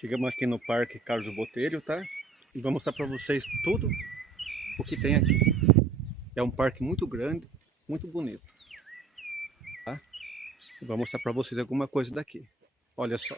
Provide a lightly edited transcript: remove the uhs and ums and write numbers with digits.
Chegamos aqui no Parque Carlos Botelho, tá? E vou mostrar para vocês tudo o que tem aqui. É um parque muito grande, muito bonito, tá? E vou mostrar para vocês alguma coisa daqui. Olha só.